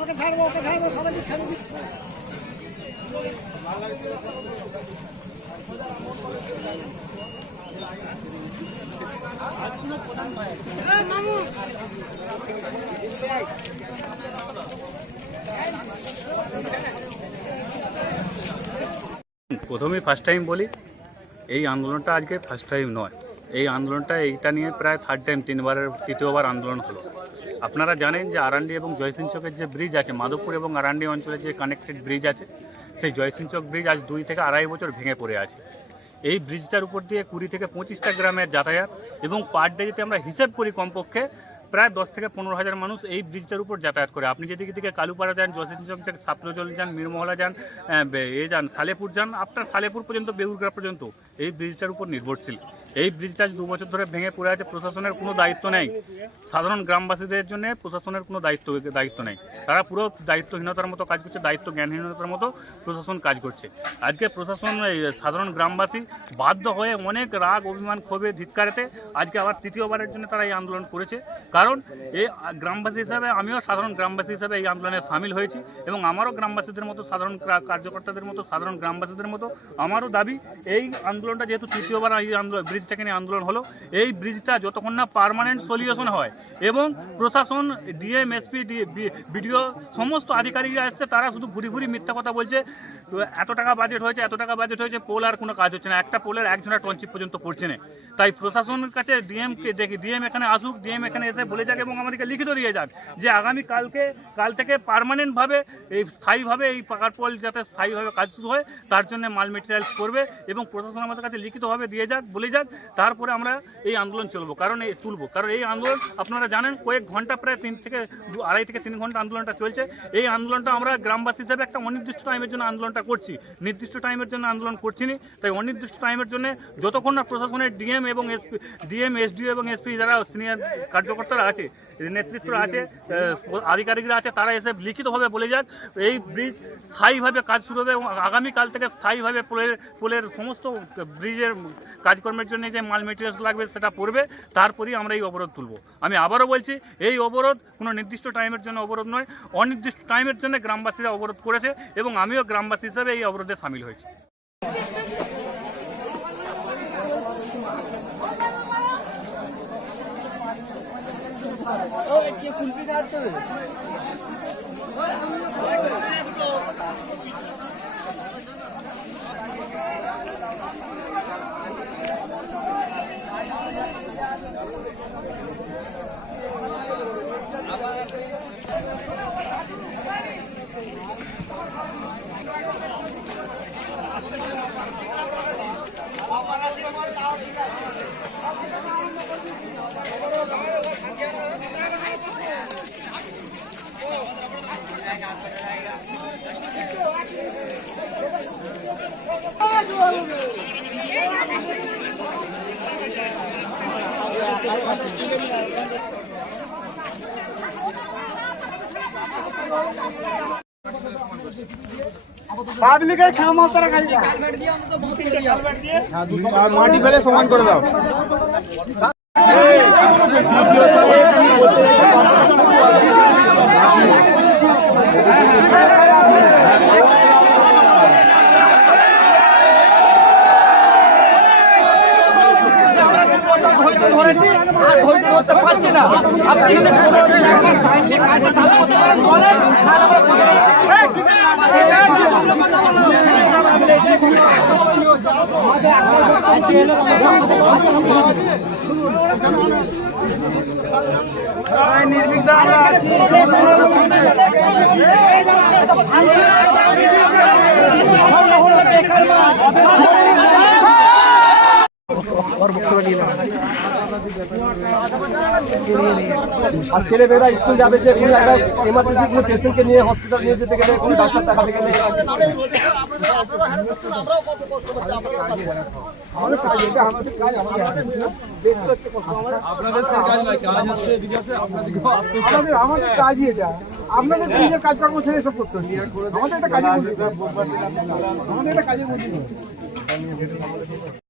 ওকে ছাড়বো ওকে ছাড়বো সবাইকে ছাড়বো মামু। প্রথমেই ফার্স্ট টাইম বলি, এই আন্দোলনটা আজকে ফার্স্ট টাইম নয়। এই আন্দোলনটা এইটা নিয়ে প্রায় থার্ড টাইম তিনবারের, তৃতীয়বার আন্দোলন হলো। আপনারা জানেন যে আরান্ডি এবং জয়সিং চকের যে ব্রিজ আছে, মাধবপুর এবং আরান্ডি অঞ্চলে যে কানেক্টেড ব্রিজ আছে, সেই জয়সিং চক ব্রিজ আজ দুই থেকে আড়াই বছর ভেঙে পড়ে আছে। এই ব্রিজটার উপর দিয়ে কুড়ি থেকে পঁচিশটা গ্রামের যাতায়াত এবং পার ডে যদি আমরা হিসেব করি কমপক্ষে প্রায় দশ থেকে পনেরো হাজার মানুষ এই ব্রিজটার উপর যাতায়াত করে। আপনি যেদিকে দিকে কালুপাড়া যান জয়সিংচক যান সাপ্রজল যান, মিরমহলা যান এ যান, সালেপুর যান, আপনার সালেপুর পর্যন্ত বেগুরগ্রা পর্যন্ত এই ব্রিজটার উপর নির্ভরশীল। এই ব্রিজটা দু বছর ধরে ভেঙে পড়ে আছে, প্রশাসনের কোনো দায়িত্ব নেই। সাধারণ গ্রামবাসীদের জন্য প্রশাসনের কোনো দায়িত্ব দায়িত্ব নেই। তারা পুরো দায়িত্বহীনতার মতো কাজ করছে দায়িত্ব জ্ঞানহীনতার মতো প্রশাসন কাজ করছে। আজকে প্রশাসন সাধারণ গ্রামবাসী বাধ্য হয়ে অনেক রাগ, অভিমান, ক্ষোভে, ধিৎকারেতে আজকে আবার তৃতীয়বারের জন্য তারা এই আন্দোলন করেছে। কারণ এই গ্রামবাসী হিসাবে, আমিও সাধারণ গ্রামবাসী হিসাবে এই আন্দোলনে সামিল হয়েছি এবং আমারও গ্রামবাসীদের মতো, সাধারণ কার্যকর্তাদের মতো, সাধারণ গ্রামবাসীদের মতো আমারও দাবি, এই আন্দোলনটা যেহেতু তৃতীয়বার এই আন্দোলন ব্রিজটাকে নিয়ে আন্দোলন হলো। এই ব্রিজটা যতক্ষণ না পারমানেন্ট সলিউশন হয় এবং প্রশাসন ডিএম এসপি বিডিও সমস্ত আধিকারিকরা আসছে তারা শুধু ঘুরি ঘুরি মিথ্যা কথা বলছে। এত টাকা বাজেট হয়েছে, এত টাকা বাজেট হয়েছে পোল আর কোনো কাজ হচ্ছে না। একটা পোলের একজনের টনচিপ পর্যন্ত পড়ছে না। তাই প্রশাসনের কাছে ডিএমকে দেখি ডিএম এখানে আসুক ডিএম এখানে এসে বলে যাক এবং আমাদেরকে লিখিত দিয়ে যাক যে আগামী কালকে, কাল থেকে পার্মানেন্টভাবে এই স্থায়ীভাবে এই পাকার পোল যাতে স্থায়ীভাবে কাজ শুরু হয়, তার জন্য মাল মেটেরিয়ালস করবে এবং প্রশাসন আমাদের কাছে লিখিতভাবে দিয়ে যাক, বলে যাক তারপরে আমরা এই আন্দোলন চলবো, কারণ এই তুলবো কারণ এই আন্দোলন, আপনারা জানেন, কয়েক ঘণ্টা প্রায় তিন থেকে আড়াই থেকে তিন ঘণ্টা আন্দোলনটা চলছে। এই আন্দোলনটা আমরা গ্রামবাসী হিসেবে একটা অনির্দিষ্ট টাইমের জন্য আন্দোলনটা করছি। নির্দিষ্ট টাইমের জন্য আন্দোলন করছি না তাই অনির্দিষ্ট টাইমের জন্য যতক্ষণ না প্রশাসনের ডিএম এবং এসপি, ডিএম, এসডিও এবং এসপি যারা সিনিয়র কার্যকর্তারা আছে নেতৃত্ব আছে আধিকারিকরা আছে, তারা এসে লিখিতভাবে বলে যাক, এই ব্রিজ স্থায়ীভাবে কাজ শুরু হবে এবং আগামীকাল থেকে স্থায়ীভাবে পোলের পোলের সমস্ত ব্রিজের কাজকর্মের জন্য যে মাল মেটেরিয়ালস লাগবে সেটা পড়বে, তারপরেই আমরা এই অবরোধ তুলব। আমি আবারও বলছি, এই অবরোধ কোনো নির্দিষ্ট টাইমের জন্য অবরোধ নয়, অনির্দিষ্ট টাইমের জন্য গ্রামবাসীরা অবরোধ করেছে এবং আমিও গ্রামবাসী হিসাবে এই অবরোধে সামিল হয়েছি। পাবলিকের খামা তারা খালি মাটি ফেলে সমান করে দাও। ধরেছি আর ধৈর্য করতে পারছি না। আপনি যদি আমরা ঠিক আছে, এই, এই, কোনো কথা বলো না। নির্বিঘ্ন আমরা আছি আর ছেলেমেয়েরা স্কুল যাবে যে কোনো জায়গায় এমার্জেন্সি কোনো পেশেন্টকে নিয়ে হসপিটাল নিয়ে যেতে গেলে কোনো ডাক্তার দেখাতে গেলে আমাদের কাজ এটা আমাদের কাজ আমাদের বেশ করছে কষ্ট আমাদের আমাদের আমাদের কাজই এটা। আপনাদের নিজের কাজকর্ম ছেড়ে এসব করতে হচ্ছে আমাদের একটা কাজে আমাদের একটা কাজে বুঝি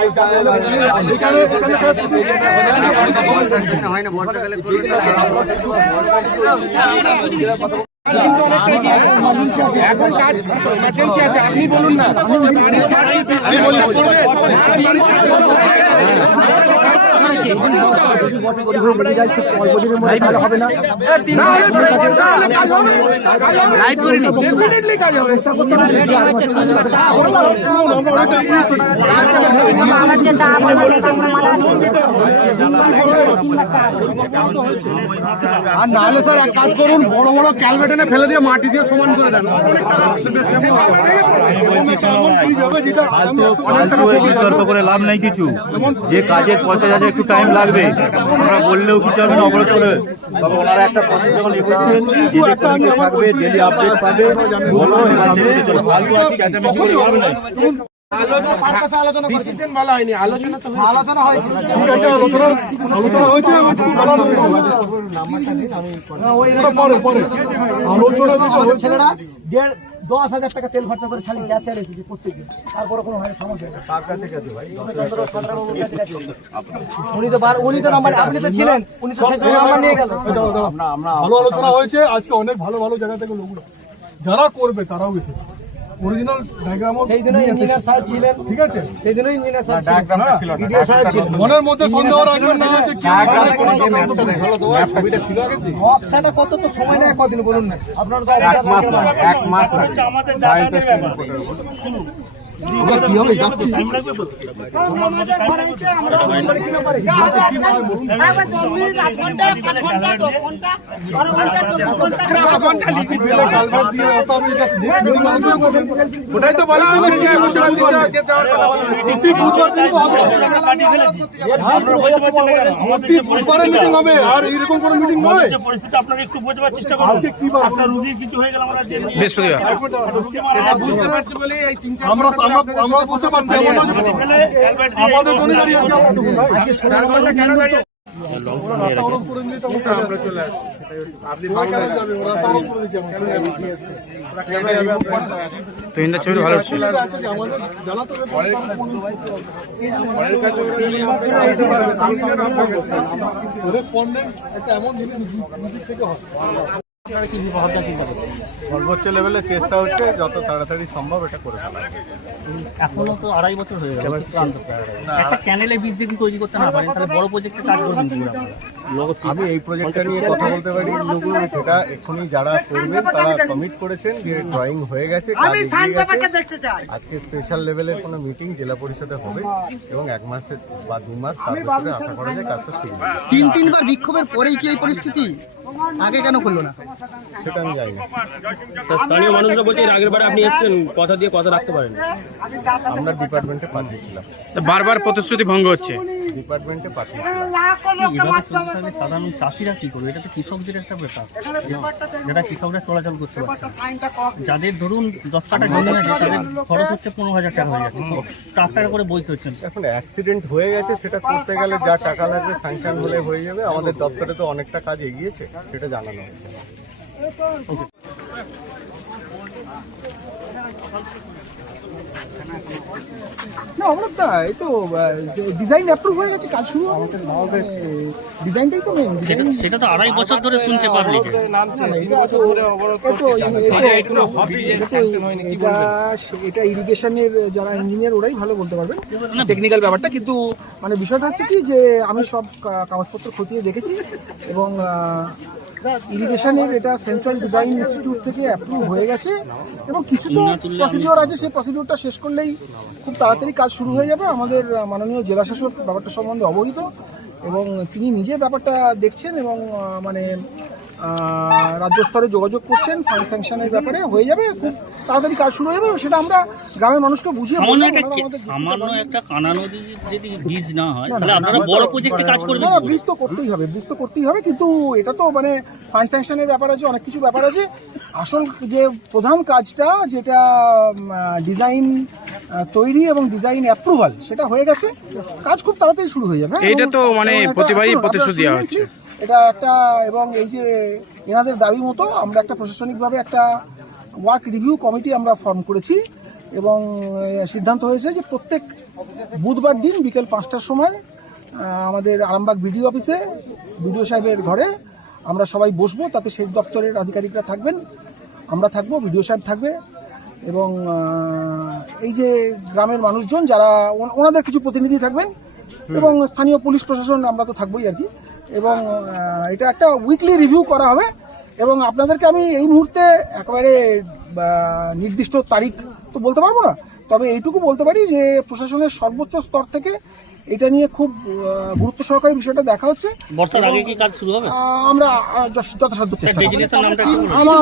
পড়ছে এখানে এখানে এখন কাজ এমার্জেন্সি আছে আপনি বলুন না বাড়ির ছাড়াই আর নাহলে স্যার এক কাজ করুন বড় বড় ক্যালভেটেনে ফেলে দিয়ে মাটি দিয়ে সমান করে দেন বিতর্ক করে লাভ নাই কিছু যে কাজের পয়সা যাচ্ছে একটু টাইম লাগবে। আমরা বললেও কিছু হবে না অবরোধ করে। তবে ওনারা একটা প্রসেস যখন এগোচ্ছেন যে যে কমিটি থাকবে ডেলি আপডেট পাবে বলো এবার সেগুলো চলো ফালতু আর চেঁচামেচি করে হয়নি আলোচনা দশ হাজার টাকা তেল খরচা করে খালি গ্যাস এসেছি প্রত্যেকদিন তারপরে কোনো হয় সমস্যা নেই। উনি তো বার উনি তো নাম্বার আপনি তো ছিলেন। উনি তো সেই নাম্বার নিয়ে গেল। ভালো আলোচনা হয়েছে। আজকে অনেক ভালো ভালো জায়গা থেকে লোক আসছে যারা করবে তারাও এসেছে। অরিজিনাল ডায়াগ্রামও সেই দিনই ইঞ্জিনিয়ার সাহেব ছিলেন। ঠিক আছে? সেই দিনই ইঞ্জিনিয়ার সাহেব ডায়াগ্রাম ছিল না সাহেব ছিল মনের মধ্যে সন্দেহ রাখবেন না যে কেউ ছবিটা ছিল আগে। নকশাটা কত তো সময় নেয় কদিন বলুন না। আপনার তো এক মাস এক মাস দিলে কালভার ওটাই তো বলা হচ্ছে যে বুধবার হবে। মিটিং হবে আর এইরকম কোনো মিটিং নয় পরিস্থিতি আপনাকে একটু বোঝবার চেষ্টা করুন আজকে কি বার আপনার রুগী কিছু হয়ে গেল আমরা যে আমরা আমরা আমরা বুঝতে পারছি দাঁড়িয়ে আছে আমরা তো ভাই রাস্তা অরোধ করে দিলে আমরা কেন আমাদের। তো ইন্দা ছবি ভালো আমাদের একটা এমন জিনিস থেকে হয় সর্বোচ্চ লেভেলে চেষ্টা হচ্ছে যত তাড়াতাড়ি সম্ভব এটা করে ফেলা এখনও তো আড়াই বছর হয়ে গেল একটা ক্যানেলে বীজ যদি তৈরি করতে না পারেন তাহলে বড় প্রজেক্টে কাজ করবেন? আমি এই প্রজেক্টটা নিয়ে কথা বলতে পারি। সেটা এখনই যারা করবেন তারা কমিট করেছেন যে ড্রয়িং হয়ে গেছে কাজ এগিয়ে গেছে। আজকে স্পেশাল লেভেলের কোনো মিটিং জেলা পরিষদে হবে এবং এক মাসের বা দু মাস তার ভিতরে আশা করা যায় কাজটা তিন তিনবার বিক্ষোভের পরেই কি এই পরিস্থিতি? আগে কেন করল না? সেটা আমি জানি না। স্থানীয় মানুষরা বলছে এর আগের বারে আপনি এসেছেন কথা দিয়ে কথা রাখতে পারেন আমরা ডিপার্টমেন্টে পাঠিয়েছিলাম। বারবার প্রতিশ্রুতি ভঙ্গ হচ্ছে। ডিপার্টমেন্টে পাঠিয়েছিলাম। এভাবে চলতে থাকলে সাধারণ চাষিরা কি করবে? এটা তো কৃষকদের একটা ব্যাপার। যেটা কৃষকরা চলাচল করতে পারছে যাদের ধরুন দশ কাটা জমি আছে তাদের খরচ হচ্ছে পনেরো হাজার টাকা হয়ে যাচ্ছে। চার টাকা করে বইতে হচ্ছে এখন অ্যাক্সিডেন্ট হয়ে গেছে সেটা করতে গেলে যা টাকা লাগবে স্যাংশন হলে হয়ে যাবে। আমাদের দপ্তরে তো অনেকটা কাজ এগিয়েছে সেটা জানানো হচ্ছে না আমরা তা এই তো ডিজাইন অ্যাপ্রুভ হয়ে গেছে কাজ শুরু আমাদের ডিজাইনটাই তো মেন সেটা সেটা তো আড়াই বছর ধরে শুনছে পাবলিক এটা ইরিগেশনের যারা ইঞ্জিনিয়ার ওরাই ভালো বলতে পারবেন। টেকনিক্যাল ব্যাপারটা কিন্তু মানে বিষয়টা হচ্ছে কি যে আমি সব কাগজপত্র খতিয়ে দেখেছি এবং ইরিগেশনের এটা সেন্ট্রাল ডিজাইন ইনস্টিটিউট থেকে অ্যাপ্রুভ হয়ে গেছে এবং কিছু তো প্রসিডিওর আছে, সেই প্রসিডিওরটা শেষ করলেই খুব তাড়াতাড়ি কাজ শুরু হয়ে যাবে। আমাদের মাননীয় জেলাশাসক ব্যাপারটা সম্বন্ধে অবহিত এবং তিনি নিজে ব্যাপারটা দেখছেন এবং মানে রাজ্য স্তরে যোগাযোগ করছেন ফান্ড স্যাংশনের ব্যাপারে হয়ে যাবে খুব তাড়াতাড়ি কাজ শুরু হয়ে যাবে সেটা আমরা গ্রামের মানুষকে বুঝিয়ে সামান্য একটা সামান্য কানা নদী যদি বীজ না হয় তাহলে আপনারা বড় প্রজেক্টে কাজ করবেন না কি ব্রিজ তো করতেই হবে ব্রিজ তো করতেই হবে কিন্তু এটা তো মানে ফান্ড স্যাংশনের ব্যাপার আছে অনেক কিছু ব্যাপার আছে। আসল যে প্রধান কাজটা যেটা ডিজাইন তৈরি এবং ডিজাইন অ্যাপ্রুভাল সেটা হয়ে গেছে। কাজ খুব তাড়াতাড়ি শুরু হয়ে যাবে হ্যাঁ? এইটা তো মানে প্রতিবারই প্রতিশ্রুতি দেওয়া হচ্ছে। এটা একটা এবং এই যে এনাদের দাবি মতো আমরা একটা প্রশাসনিকভাবে একটা ওয়ার্ক রিভিউ কমিটি আমরা ফর্ম করেছি এবং সিদ্ধান্ত হয়েছে যে প্রত্যেক বুধবার দিন বিকেল পাঁচটার সময় আমাদের আরামবাগ বিডিও অফিসে বিডিও সাহেবের ঘরে আমরা সবাই বসবো তাতে সেচ দপ্তরের আধিকারিকরা থাকবেন আমরা থাকব বিডিও সাহেব থাকবে এবং এই যে গ্রামের মানুষজন যারা ওনাদের কিছু প্রতিনিধি থাকবেন এবং স্থানীয় পুলিশ প্রশাসন আমরা তো থাকবোই আর কি এবং এটা একটা উইকলি রিভিউ করা হবে এবং আপনাদেরকে আমি এই মুহূর্তে একেবারে নির্দিষ্ট তারিখ তো বলতে পারব না তবে এইটুকু বলতে পারি যে প্রশাসনের সর্বোচ্চ স্তর থেকে এটা নিয়ে খুব গুরুত্ব সহকারে বিষয়টা দেখা হচ্ছে। বর্ষার আগে কি কাজ শুরু হবে? আহ, আমরা যথাসাধ্য আমার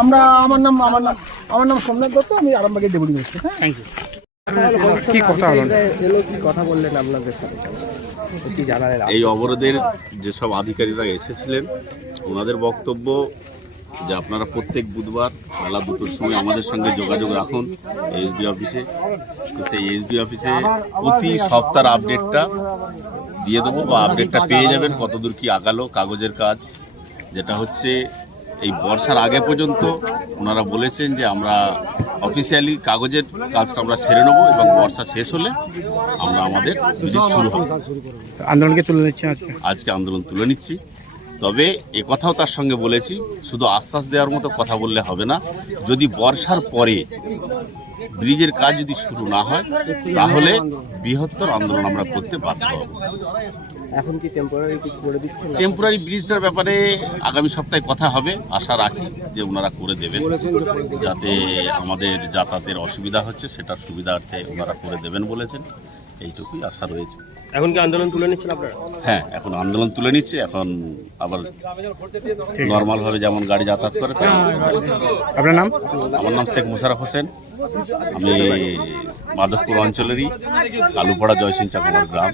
আমরা নাম আমার নাম আমার নাম সোমনাথ দত্ত আমি আরামবাগের ডেপুটি ম্যাজিস্ট্রেট। হ্যাঁ। থ্যাংক ইউ কি কথা হলো এই অবরোধের যেসব আধিকারিকরা এসেছিলেন ওনাদের বক্তব্য যে আপনারা প্রত্যেক বুধবার বেলা দুটোর সময় আমাদের সঙ্গে যোগাযোগ রাখুন এসডি অফিসে। তো সেই এসডি অফিসে প্রতি সপ্তাহের আপডেটটা দিয়ে দেবো বা আপডেটটা পেয়ে যাবেন কতদূর কি আগালো কাগজের কাজ। যেটা হচ্ছে এই বর্ষার আগে পর্যন্ত ওনারা বলেছেন যে আমরা অফিসিয়ালি কাগজের কাজটা আমরা সেরে নেব এবং বর্ষা শেষ হলে আমরা আমাদের আন্দোলনকে তুলে নিচ্ছে আজকে? আজকে আন্দোলন তুলে নিচ্ছি। তবে এ কথাও তার সঙ্গে বলেছি শুধু আশ্বাস দেওয়ার মতো কথা বললে হবে না। যদি বর্ষার পরে ব্রিজের কাজ যদি শুরু না হয় তাহলে বৃহত্তর আন্দোলন আমরা করতে বাধ্য হব। এখন কি টেম্পোরারি করে দিচ্ছেন টেম্পোরারি ব্রিজটার ব্যাপারে আগামী সপ্তাহে কথা হবে। আশা রাখি যে ওনারা করে দেবেন। যাতে আমাদের যাতায়াতের অসুবিধা হচ্ছে সেটার সুবিধার্থে ওনারা করে দেবেন বলেছেন। এইটুকুই আশা রয়েছে। এখন কি আন্দোলন তুলে নিচ্ছেন আপনারা? হ্যাঁ এখন আন্দোলন তুলে নিচ্ছে এখন আবার নর্মাল ভাবে যেমন গাড়ি যাতায়াত করে তাই আপনার নাম? আমার নাম শেখ মুশারফ হোসেন। আমি মাধবপুর অঞ্চলেরই কালুপাড়া জয়সিং চাকমার গ্রাম।